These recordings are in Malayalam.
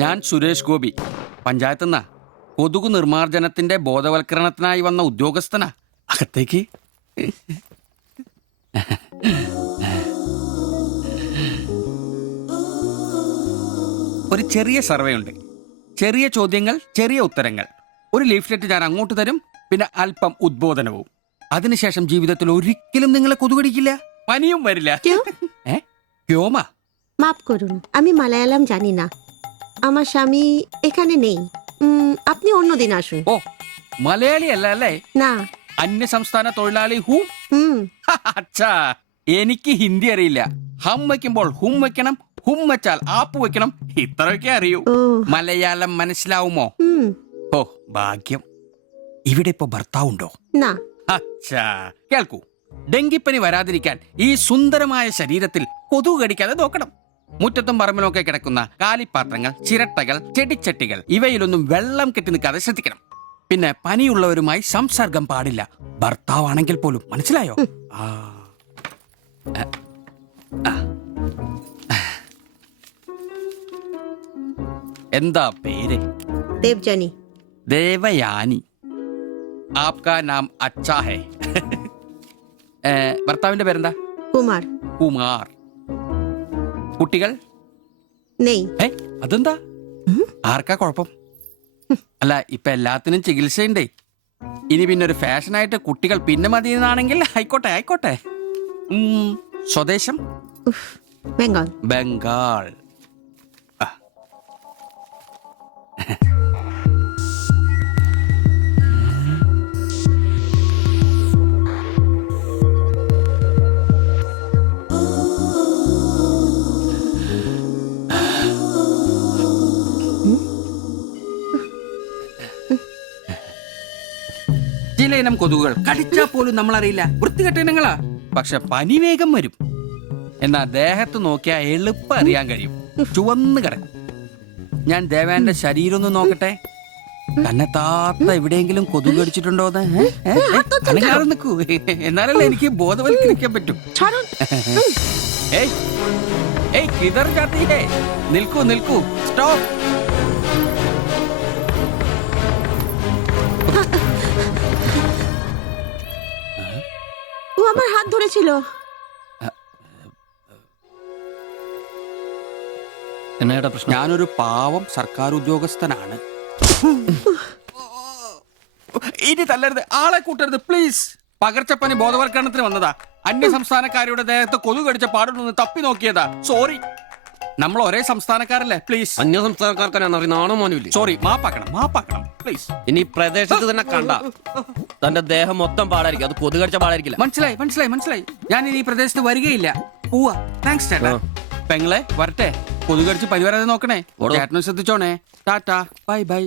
ഞാൻ സുരേഷ് ഗോപി, പഞ്ചായത്ത് നിന്നാ. കൊതുകു നിർമ്മാർജ്ജനത്തിന്റെ ബോധവൽക്കരണത്തിനായി വന്ന ഉദ്യോഗസ്ഥനാ. അകത്തേക്ക്. ഒരു ചെറിയ സർവേ ഉണ്ട്. ചെറിയ ചോദ്യങ്ങൾ, ചെറിയ ഉത്തരങ്ങൾ. ഒരു ലീഫ്ലെറ്റ് ഞാൻ അങ്ങോട്ട് തരും, പിന്നെ അല്പം ഉദ്ബോധനവും. അതിനുശേഷം ജീവിതത്തിൽ ഒരിക്കലും നിങ്ങളെ കൊതുകടിക്കില്ല, പനിയും വരില്ല. ക്യോമാ? মাফ করুন, আমি মালায়ালাম জানি না। আমার স্বামী এখানে নেই। আপনি অন্যদিন আসুন। ഓ, മലയാളി അല്ല അല്ലേ? না। അന്യ സംസ്ഥാന തൊഴിലാളി ഹൂം? അച്ഛാ, എനിക്ക് ഹിന്ദി അറിയില്ല. ഹം വയ്ക്കുമ്പോൾ ഹും വെക്കണം, ഹും വെച്ചാൽ ആപ്പ് വെക്കണം, ഇത്രയൊക്കെ അറിയൂ. മലയാളം മനസ്സിലാവുമോ? ഓ, ഭാഗ്യം. ഇവിടെ ഇപ്പൊ ഭർത്താവുണ്ടോ? না। അച്ഛാ, കേൾക്കൂ. ഡെങ്കിപ്പനി വരാതിരിക്കാൻ ഈ സുന്ദരമായ ശരീരത്തിൽ കൊതുക് കടിക്കാതെ നോക്കണം. മുറ്റത്തും പറമ്പിലൊക്കെ കിടക്കുന്ന കാലിപ്പാത്രങ്ങൾ, ചിരട്ടകൾ, ചെടിച്ചട്ടികൾ ഇവയിലൊന്നും വെള്ളം കെട്ടി നിൽക്കാതെ ശ്രദ്ധിക്കണം. പിന്നെ പനിയുള്ളവരുമായി സംസർഗം പാടില്ല, ഭർത്താവാണെങ്കിൽ പോലും. മനസ്സിലായോ? എന്താ പേര്? ദേവ്ജാനി. ദേവയാനി. ആപ്കാ നാം അച്ഛാ ഹേ. ഭർത്താവിന്റെ പേരെന്താ? കുമാർ. കുമാർ. കുട്ടികൾ? നെയ്. അതെന്താ? ആർക്കാ കുഴപ്പം? അല്ല, ഇപ്പൊ എല്ലാത്തിനും ചികിത്സയുണ്ടേ. ഇനി പിന്നെ ഒരു ഫാഷനായിട്ട് കുട്ടികൾ പിന്നെ മതി എന്നാണെങ്കിൽ ആയിക്കോട്ടെ ആയിക്കോട്ടെ. സ്വദേശം? ബംഗാൾ. ബംഗാൾ. ചില ഇനം കൊതുകുകൾ കടിച്ചാൽ പോലും നമ്മളറിയില്ല, വൃത്തികെട്ട ഇനങ്ങളാ. പക്ഷെ പനി വേഗം വരും. എന്നാ ദേഹത്ത് നോക്കിയാൽ എളുപ്പം അറിയാൻ കഴിയും, ചുവന്ന് കിടക്കും. ഞാൻ ദേവാന്റെ ശരീരം ഒന്ന് നോക്കട്ടെ. തന്നെ താത്ത എവിടെയെങ്കിലും കൊതുക് കടിച്ചിട്ടുണ്ടോന്ന്? അനങ്ങാതെ നിൽക്കൂ, എന്നാലല്ലേ എനിക്ക് ബോധവൽക്കരിക്കാൻ പറ്റും. കിതർ ജാത്തി ഹേ. നിൽക്കൂ നിൽക്കൂ, സ്റ്റോപ്പ്. ও আমার হাত ধরেছিল। എന്നേടാ പ്രശ്നം? ഞാനൊരു പാവം സർക്കാർ ഉദ്യോഗസ്ഥനാണ്. ഇനി തല്ലരുത്, ആളെ കൂട്ടരുത് പ്ലീസ്. പകർച്ചപ്പനി ബോധവൽക്കരണത്തിന് വന്നതാ. അന്യ സംസ്ഥാനക്കാരുടെ ദേഹത്ത് കൊതുക് കടിച്ച പാടുണ്ടെന്ന് തപ്പി നോക്കിയതാ. സോറി, നമ്മൾ ഒരേ സംസ്ഥാനക്കാരല്ലേ, പ്ലീസ്. അന്യ സംസ്ഥാനക്കാർക്കാണ്. സോറി, മാപ്പാക്കണം പ്ലീസ്. ഇനി പ്രദേശത്ത് തന്നെ കണ്ട തന്റെ ദേഹം മൊത്തം പാടായിരിക്കും, അത് കൊതുക് കടിച്ച പാടായിരിക്കില്ല. മനസ്സിലായി. ഞാൻ ഇനി പ്രദേശത്ത് വരികയില്ല. പോവാ. താങ്ക്സ് ചേട്ടാ. പെങ്ങളെ വരട്ടെ. കൊതുക് കടിച്ച് പനി വരാതെ നോക്കണേ. ചേട്ടനും ശ്രദ്ധിച്ചോണേ. Tata, bye bye.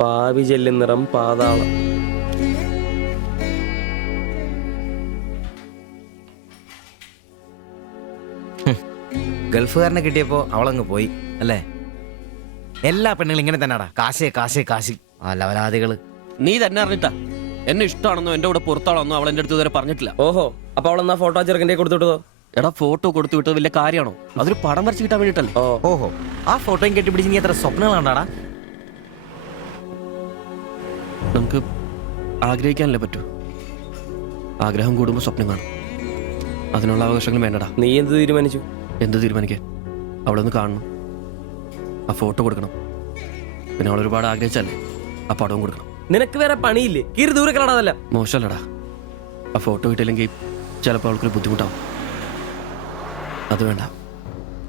പാവി ജെല്ലിൻ നിറം പാതാളം. ഗൾഫുകാരനെ കിട്ടിയപ്പോ അവളങ്ങ് പോയി അല്ലേ? എല്ലാ പെണ്ണുങ്ങളും ഇങ്ങനെ തന്നെടാ, കാശ് ലവലാദികള്. നീ തന്നെ അറിഞ്ഞിട്ടാ എന്നെ ഇഷ്ടമാണെന്നോ എന്റെ കൂടെ പുറത്താണെന്നോ അവൾ എന്റെ അടുത്ത് ഇതുവരെ പറഞ്ഞിട്ടില്ല. ഓഹോ, അപ്പൊ അവളെന്നാ ഫോട്ടോ ചെറുക്കൻ്റെ കൊടുത്തുവിട്ടോ? എടാ, ഫോട്ടോ കൊടുത്തു വിട്ടത് വലിയ കാര്യമാണോ? അതൊരു പടം വരച്ച് കിട്ടാൻ വേണ്ടിട്ടല്ലേ. ഓഹോ, ആ ഫോട്ടോയും കെട്ടിപ്പിടിച്ച് നീ എത്ര സ്വപ്നങ്ങളാണ്ടാടാ? നമുക്ക് ആഗ്രഹിക്കാനല്ലേ പറ്റൂ. ആഗ്രഹം കൂടുമ്പോൾ സ്വപ്നം കാണും. അതിനുള്ള അവകാശങ്ങൾ വേണ്ടടാ. നീ എന്ത് തീരുമാനിച്ചു? എന്ത് തീരുമാനിക്കാൻ? അവളൊന്ന് കാണണം, ആ ഫോട്ടോ കൊടുക്കണം, പിന്നെ അവൾ ഒരുപാട് ആഗ്രഹിച്ചല്ലേ ആ പടവും കൊടുക്കണം. നിനക്ക് വേറെ പണിയില്ലേ? കീറി ദൂരെ കളടാതല്ല. മോശമല്ലടാ, ആ ഫോട്ടോ കിട്ടിയില്ലെങ്കിൽ ചിലപ്പോൾ അവൾക്കൊരു ബുദ്ധിമുട്ടാവും. അത് വേണ്ട,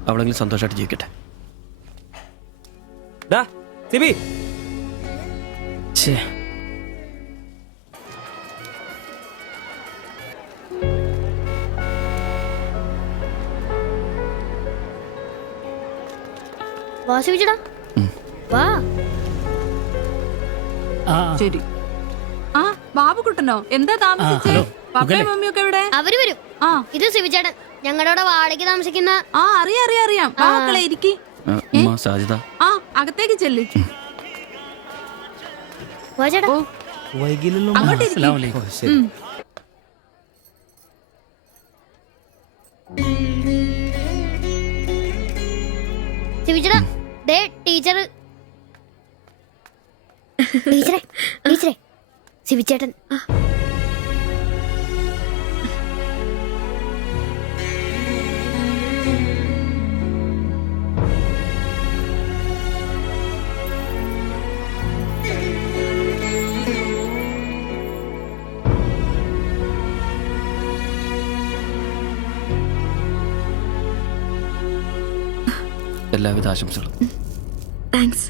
അവളെങ്കിലും സന്തോഷമായിട്ട് ജീവിക്കട്ടെ. സിബി, വാ. ശരി. ആ ബാബുക്കുട്ടനോ, എന്താ താമസിച്ചേ? പപ്പയും മമ്മിയൊക്കെ എവിടെ? അവര് വരും. ആ ഇത് സിവിചേട്ടൻ, ഞങ്ങളുടെ വാടകയ്ക്ക് താമസിക്കുന്ന. ആ അറിയാം. മക്കളെ ഇരിക്കി. സാധ്യത ആ അകത്തേക്ക് ചെല്ല്. വാ ചേട്ടാ. ഓ അങ്ങോട്ട് ഇരിക്ക്. ശരി. ഉം. സിവിചേട്ടാ, ദേ ടീച്ചർ. ടീച്ചറെ സിവിചേട്ടൻ. എല്ലാവിധ ആശംസകളും. താങ്ക്സ്.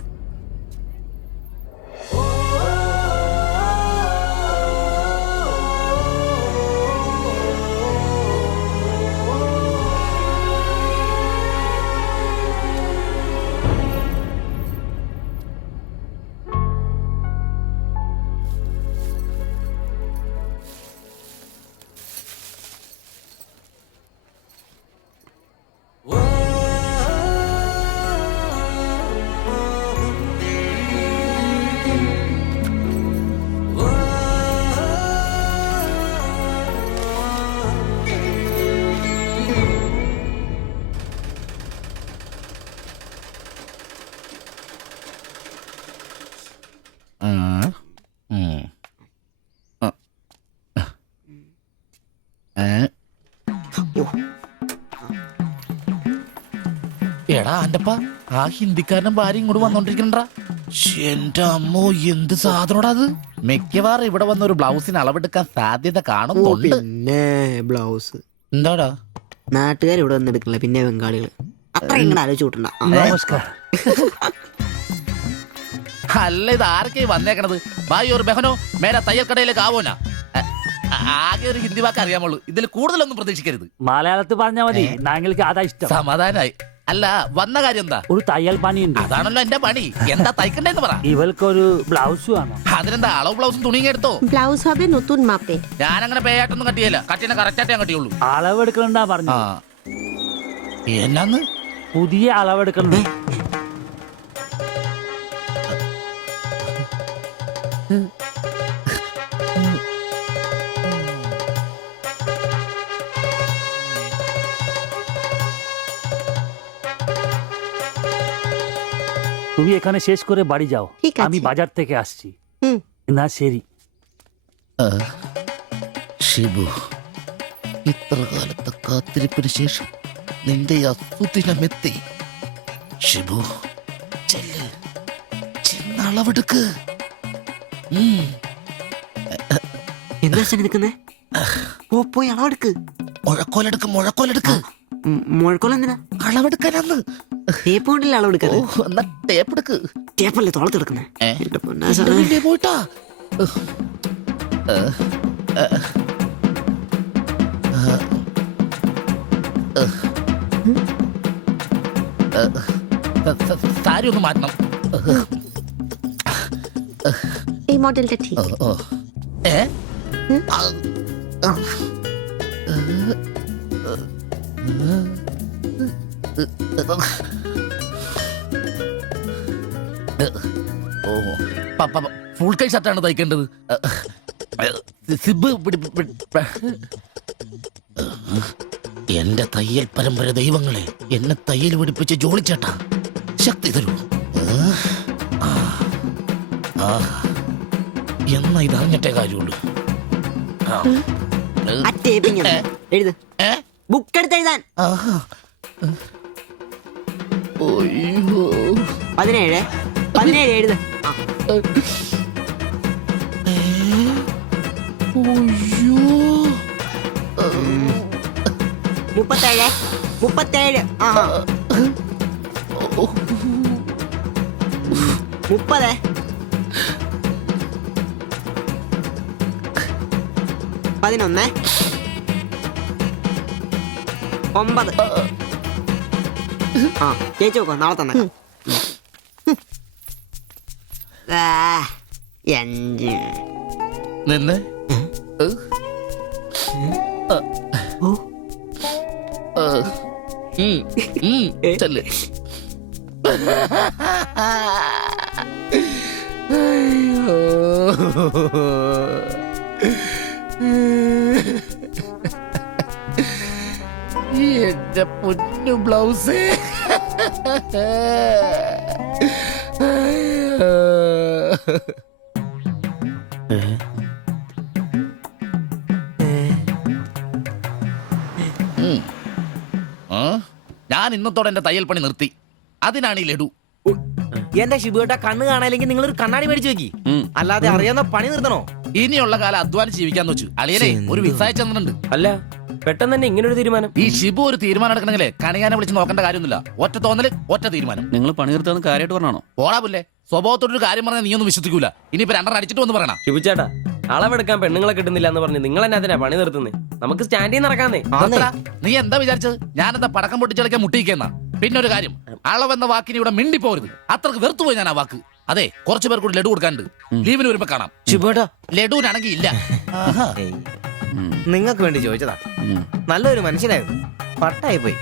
എടാ അന്റപ്പ, ആ ഹിന്ദിക്കാരനും ഭാര്യ ഇങ്ങോട്ട് വന്നോണ്ടിരിക്കണ്ടാ. എന്റെ അമ്മോ, എന്ത് സാധനോടാ അത്. മിക്കവാറും ഇവിടെ വന്ന ഒരു ബ്ലൗസിന് അളവെടുക്കാൻ സാധ്യത കാണുന്നുണ്ട്. പിന്നെ ബ്ലൗസ് എന്താടാ നാട്ടുകാർ ഇവിടെ വന്ന് എടുക്കണില്ല, പിന്നെ ബംഗാളികൾ. അത്ര ഇങ്ങനെ ആലോചിച്ച് കൂട്ടണ്ട. നമസ്കാരം. അല്ല, ഇത് ആർക്കേ വന്നേക്കണത്? ഭായി ഒരു ബഹനോ മേരെ തയ്യൽ കടയിലേക്ക് ആവോനാ. ആകെ ഒരു ഹിന്ദി വാക്ക് അറിയാമുള്ളൂ. ഇതിൽ കൂടുതലൊന്നും പ്രതീക്ഷിക്കരുത്. മലയാളത്തിൽ പറഞ്ഞാൽ മതി, ഞങ്ങൾക്ക് അതാ ഇഷ്ടം. സമാധാനായി. അല്ല, വന്ന കാര്യം എന്താ? ഒരു തയ്യൽ പണിയുണ്ട്. അതാണല്ലോ എന്റെ പണി. എന്താ തയ്ക്കണ്ടേന്ന് പറ. ഇവൾക്കൊരു ബ്ലൗസ് വേണം. അതിനെന്താ അളവ് ബ്ലൗസും തുണിയും എടുത്തോ? ব্লাউজ হবে নতুন মাপে। ഞാനങ്ങനെ പേയായിട്ടൊന്നും കട്ടിയല്ല. കട്ടിനെ കറക്റ്റായിട്ട് ഞാൻ കട്ടിയുള്ളൂ. അളവെടുക്കണ്ടാ പറഞ്ഞു. എന്നാന്ന്? പുതിയ അളവെടുക്കണം. তুমি এখানে শেষ করে বাড়ি যাও, ঠিক আছে। আমি বাজার থেকে আসছি। হুম। না ശരി. ഷിബു, ഇത്ര കാലത്തെ കാത്തിരിപ്പിന് ശേഷം നിന്റെ അസുദിനമെത്തി. ഷിബു, ചെല്ല്, ചെന്ന് അളവെടുക്ക്. എന്താ നിൽക്കുന്നേ? പോയി അളവെടുക്ക്. മുഴക്കോലെടുക്ക്. മുഴക്കോല എന്തിനാ? അളവെടുക്കാനാന്ന്. ടേപ്പ് കൊണ്ടല്ലേ അളവെടുക്കാറ്? എന്നാ ടേപ്പ് എടുക്ക്. ടേപ്പല്ലേ തോളത്തെടുക്കുന്നേ? പോയിട്ടാ. സാരി ഒന്ന് മാറ്റണം. এই মডেলটা ঠিক। ഏ? ഫുൾ കൈ ഷർട്ടാണ് തയ്ക്കേണ്ടത്. സിബ് എന്റെ തയ്യൽ പരമ്പര ദൈവങ്ങളെ, എന്നെ തയ്യൽ പിടിപ്പിച്ച് ജോളിച്ചേട്ടാ, ശക്തി തരൂ. എന്നാ ഇതറിഞ്ഞിട്ടേ കാര്യമുള്ളൂ. എഴുത്, ബുക്ക് എടുത്ത് എഴുതാൻ. 17 എഴുത്. 37. 30. 11. 9. ചേച്ചി നോക്കോ, നാളെ തന്നെ. 5 നിന്ന് ഓ ചെല്ല്. എന്റെ പൊന്നു ബ്ലൗസ്. ഞാൻ ഇന്നത്തോടെ എന്റെ തയ്യൽ പണി നിർത്തി. അതിനാണ് ഈ ലഡു. എന്റെ ശിബുവേട്ട കണ്ണ് കാണാനില്ലെങ്കിൽ നിങ്ങൾ ഒരു കണ്ണാടി മേടിച്ചു വെക്കി. അല്ലാതെ അറിയാവുന്ന പണി നിർത്തണോ? ഇനിയുള്ള കാലം അധ്വാനിച്ച് ജീവിക്കാന്ന് വെച്ചു. അളിയനെ ഒരു വിസായ ചെന്നിട്ടുണ്ട്. അല്ല പെട്ടെന്ന് തന്നെ ഇങ്ങനെ ഒരു തീരുമാനം. ഈ ഷിബു ഒരു തീരുമാനം എടുക്കണമെങ്കിലേ കണിയാനെ വിളിച്ച് നോക്കേണ്ട കാര്യമൊന്നുമില്ല. ഒറ്റ തോന്നല്, ഒറ്റ തീരുമാനം. നിങ്ങൾ പണി നിർത്താന്ന് കാര്യമായിട്ട് പറഞ്ഞാണോ? പോടാ പുല്ലേ, സ്വഭാവത്തോടൊരു കാര്യം പറഞ്ഞാൽ നീ ഒന്നും വിശ്വസിക്കൂല. ഇനിയിപ്പോ രണ്ടെണ്ണം അടിച്ചിട്ട് വന്ന് പറയണം. ശിബുച്ചേട്ടാ അളവെടുക്കാൻ പെണ്ണുങ്ങളെ കിട്ടുന്നില്ല എന്ന് പറഞ്ഞ് നിങ്ങൾ തന്നെ അതിനാ പണി നിർത്തുന്നേ. നമുക്ക് സ്റ്റാൻഡിൽ നടക്കാന്നേ. നിർത്തടാ. നീ എന്താ വിചാരിച്ചത്? ഞാനെന്താ പടക്കം പൊട്ടിച്ചടക്കാൻ മുട്ടിയിക്കുന്ന? പിന്നെ ഒരു കാര്യം, അളവെന്ന വാക്കിന് ഇവിടെ മിണ്ടിപ്പോരുത്. അത്രക്ക് വെറുത്തുപോയി ഞാൻ ആ വാക്ക്. അതെ, കുറച്ചു പേർ കൂടി ലഡു കൊടുക്കാനുണ്ട്. ലീവിന് വരുമ്പോ കാണാം. ശിബുവേട്ട ലഡുവിനാണെങ്കിൽ ഇല്ല. നിങ്ങൾക്ക് വേണ്ടി ചോദിച്ചതാ. നല്ലൊരു മനുഷ്യനായിരുന്നു. പട്ടായി പോയി.